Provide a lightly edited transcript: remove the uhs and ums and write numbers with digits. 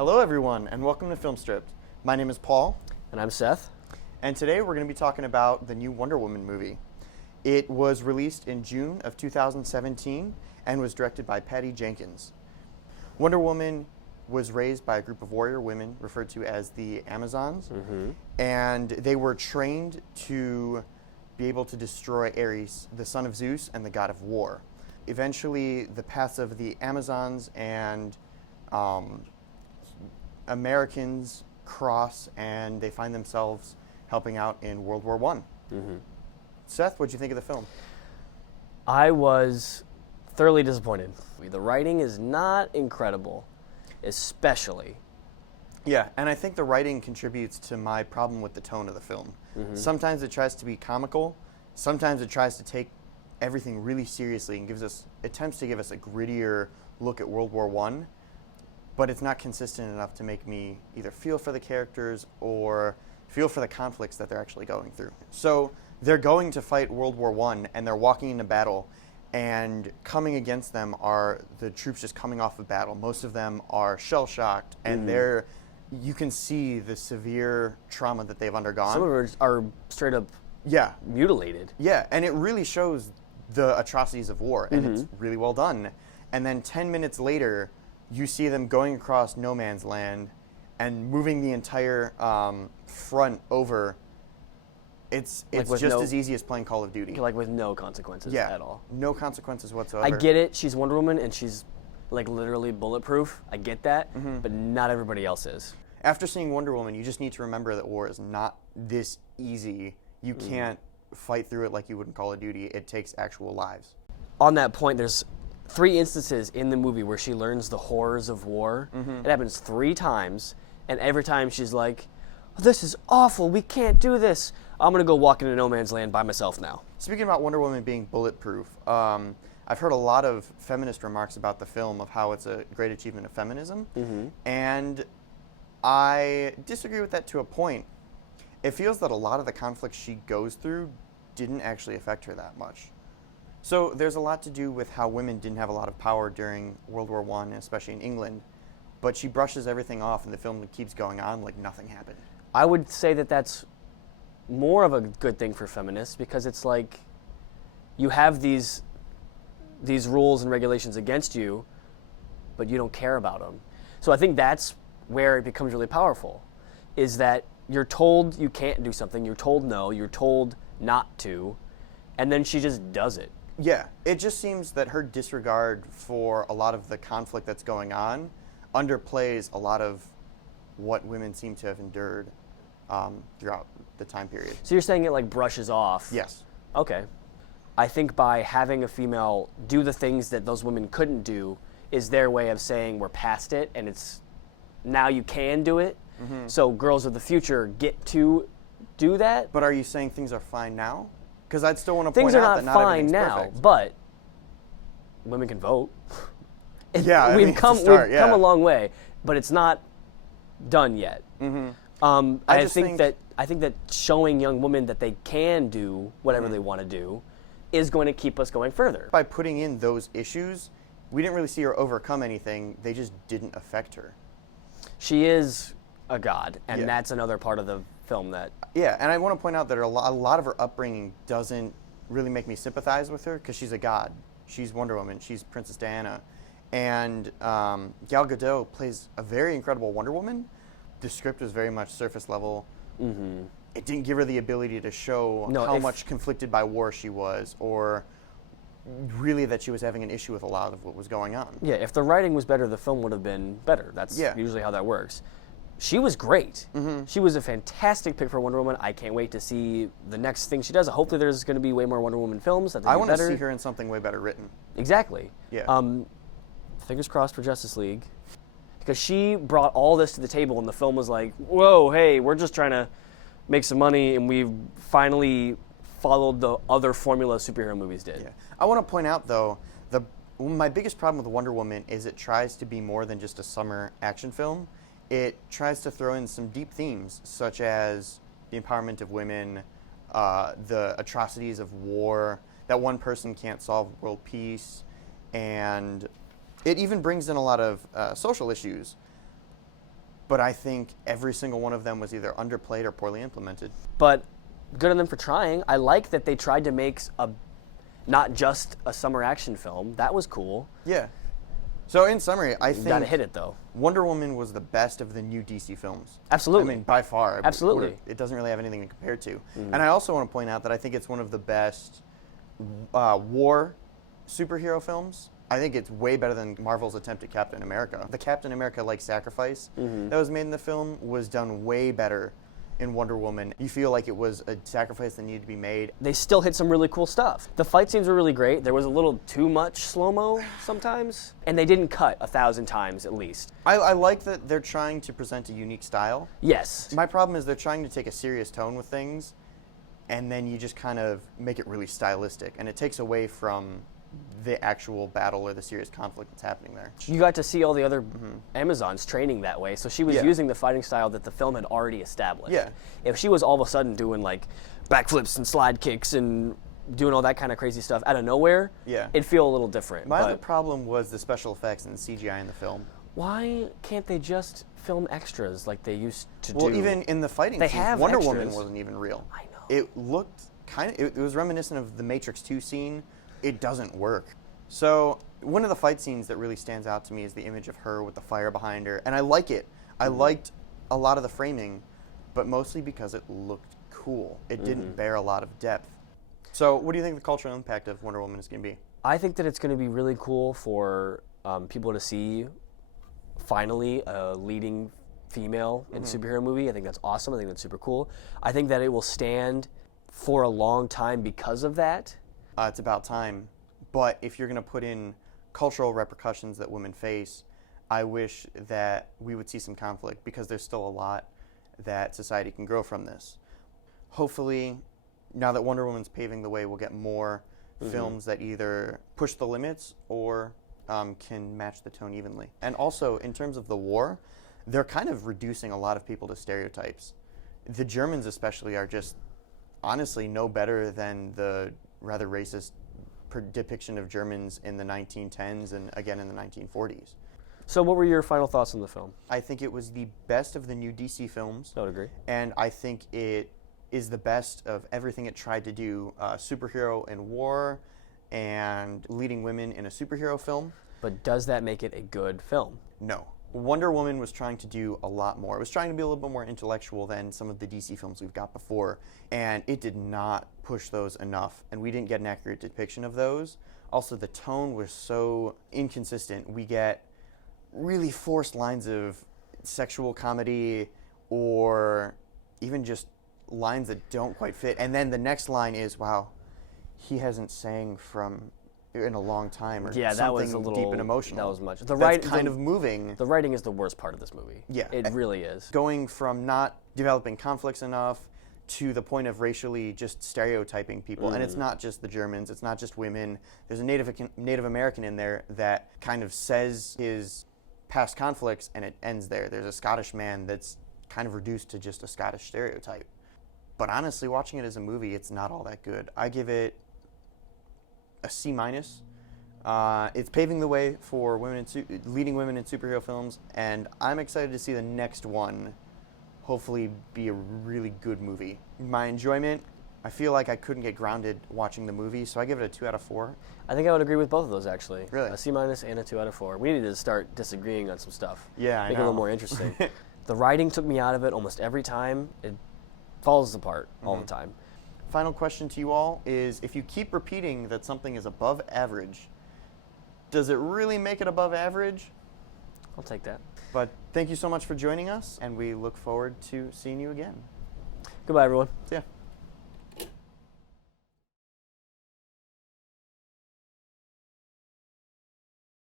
Hello everyone, and welcome to Film Stripped. My name is Paul. And I'm Seth. And today we're going to be talking about the new Wonder Woman movie. It was released in June of 2017 and was directed by Patty Jenkins. Wonder Woman was raised by a group of warrior women referred to as the Amazons, and they were trained to be able to destroy Ares, the son of Zeus and the god of war. Eventually, the paths of the Amazons and Americans cross, and they find themselves helping out in World War I. Seth, what'd you think of the film? I was thoroughly disappointed. The writing is not incredible, especially. Yeah, and I think the writing contributes to my problem with the tone of the film. Sometimes it tries to be comical, sometimes it tries to take everything really seriously and attempts to give us a grittier look at World War I, but it's not consistent enough to make me either feel for the characters or feel for the conflicts that they're actually going through. So they're going to fight World War I, and they're walking into battle, and coming against them are the troops just coming off of battle. Most of them are shell-shocked, and you can see the severe trauma that they've undergone. Some of them are straight up mutilated. Yeah, and it really shows the atrocities of war, and it's really well done. And then 10 minutes later, you see them going across no man's land and moving the entire front over. It's just as easy as playing Call of Duty. Like with no consequences at all. No consequences whatsoever. I get it. She's Wonder Woman and she's like literally bulletproof. I get that, but not everybody else is. After seeing Wonder Woman, you just need to remember that war is not this easy. You can't fight through it like you would in Call of Duty. It takes actual lives. On that point, there's 3 instances in the movie where she learns the horrors of war. It happens 3 times, and every time she's like, "This is awful, we can't do this. I'm gonna go walk into no man's land by myself now." Speaking about Wonder Woman being bulletproof, I've heard a lot of feminist remarks about the film of how it's a great achievement of feminism, and I disagree with that to a point. It feels that a lot of the conflicts she goes through didn't actually affect her that much. So there's a lot to do with how women didn't have a lot of power during World War I, especially in England, but she brushes everything off and the film keeps going on like nothing happened. I would say that that's more of a good thing for feminists, because it's like you have these rules and regulations against you, but you don't care about them. So I think that's where it becomes really powerful, is that you're told you can't do something, you're told no, you're told not to, and then she just does it. Yeah, it just seems that her disregard for a lot of the conflict that's going on underplays a lot of what women seem to have endured throughout the time period. So you're saying it like brushes off? Yes. Okay. I think by having a female do the things that those women couldn't do is their way of saying we're past it, and it's now you can do it. So girls of the future get to do that. But are you saying things are fine now? Because I'd still want to point out that not everything's everything's fine now, perfect. But women can vote. Yeah, we've come a long way, but it's not done yet. I think that showing young women that they can do whatever they want to do is going to keep us going further. By putting in those issues, we didn't really see her overcome anything. They just didn't affect her. She is a god, and that's another part of the film that... Yeah, and I want to point out that a lot of her upbringing doesn't really make me sympathize with her, because she's a god. She's Wonder Woman. She's Princess Diana. And Gal Gadot plays a very incredible Wonder Woman. The script was very much surface level. It didn't give her the ability to show how much conflicted by war she was, or really that she was having an issue with a lot of what was going on. Yeah, if the writing was better, the film would have been better. That's usually how that works. She was great. She was a fantastic pick for Wonder Woman. I can't wait to see the next thing she does. Hopefully there's going to be way more Wonder Woman films. I want to see her in something way better written. Exactly. Yeah. Fingers crossed for Justice League. Because she brought all this to the table, and the film was like, whoa, hey, we're just trying to make some money, and we've finally followed the other formula superhero movies did. Yeah. I want to point out, though, my biggest problem with Wonder Woman is it tries to be more than just a summer action film. It tries to throw in some deep themes, such as the empowerment of women, the atrocities of war, that one person can't solve world peace, and it even brings in a lot of social issues. but I think every single one of them was either underplayed or poorly implemented. But good on them for trying. I like that they tried to make not just a summer action film. That was cool. Yeah. So in summary, I think Gotta hit it though. Wonder Woman was the best of the new DC films. Absolutely. I mean, by far. Absolutely. It doesn't really have anything to compare to. And I also want to point out that I think it's one of the best war superhero films. I think it's way better than Marvel's attempt at Captain America. The Captain America-like sacrifice that was made in the film was done way better in Wonder Woman. You feel like it was a sacrifice that needed to be made. They still hit some really cool stuff. The fight scenes were really great. There was a little too much slow-mo sometimes. And they didn't cut 1,000 times at least. I like that they're trying to present a unique style. Yes. My problem is they're trying to take a serious tone with things, and then you just kind of make it really stylistic. And it takes away from the actual battle or the serious conflict that's happening there. You got to see all the other Amazons training that way, so she was using the fighting style that the film had already established. Yeah. If she was all of a sudden doing like backflips and slide kicks and doing all that kind of crazy stuff out of nowhere, it'd feel a little different. My other problem was the special effects and the CGI in the film. Why can't they just film extras like they used to do? Well, even in the fighting scenes, have Wonder extras. Woman wasn't even real. I know. It looked it was reminiscent of the Matrix 2 scene. It doesn't work. So one of the fight scenes that really stands out to me is the image of her with the fire behind her, and I like it. I liked a lot of the framing, but mostly because it looked cool. It didn't bear a lot of depth. So what do you think the cultural impact of Wonder Woman is going to be? I think that it's going to be really cool for people to see finally a leading female in a superhero movie. I think that's awesome. I think that's super cool. I think that it will stand for a long time because of that. It's about time. But if you're going to put in cultural repercussions that women face, I wish that we would see some conflict, because there's still a lot that society can grow from this. Hopefully, now that Wonder Woman's paving the way, we'll get more films that either push the limits or can match the tone evenly. And also, in terms of the war, they're kind of reducing a lot of people to stereotypes. The Germans especially are just honestly no better than the rather racist depiction of Germans in the 1910s and again in the 1940s. So what were your final thoughts on the film? I think it was the best of the new DC films. I would agree. And I think it is the best of everything it tried to do, superhero in war and leading women in a superhero film. But does that make it a good film? No. Wonder Woman was trying to do a lot more. It was trying to be a little bit more intellectual than some of the DC films we've got before, and it did not push those enough, and we didn't get an accurate depiction of those. Also, the tone was so inconsistent. We get really forced lines of sexual comedy or even just lines that don't quite fit, and then the next line is, wow, he hasn't sang in a long time, or that something was a little deep and emotional. That was much. That's kind of moving. The writing is the worst part of this movie. Yeah. It really is. Going from not developing conflicts enough to the point of racially just stereotyping people. And it's not just the Germans, it's not just women. There's a Native American in there that kind of says his past conflicts and it ends there. There's a Scottish man that's kind of reduced to just a Scottish stereotype. But honestly, watching it as a movie, it's not all that good. I give it a C-. It's paving the way for leading women in superhero films, and I'm excited to see the next one hopefully be a really good movie. My enjoyment, I feel like I couldn't get grounded watching the movie, so I give it a 2 out of 4. I think I would agree with both of those, actually. Really? A C- and a 2 out of 4. We need to start disagreeing on some stuff. Yeah, I Make it a little know. more interesting. The writing took me out of it almost every time. It falls apart all the time. Final question to you all is, if you keep repeating that something is above average, does it really make it above average? I'll take that. But thank you so much for joining us, and we look forward to seeing you again. Goodbye, everyone. See ya.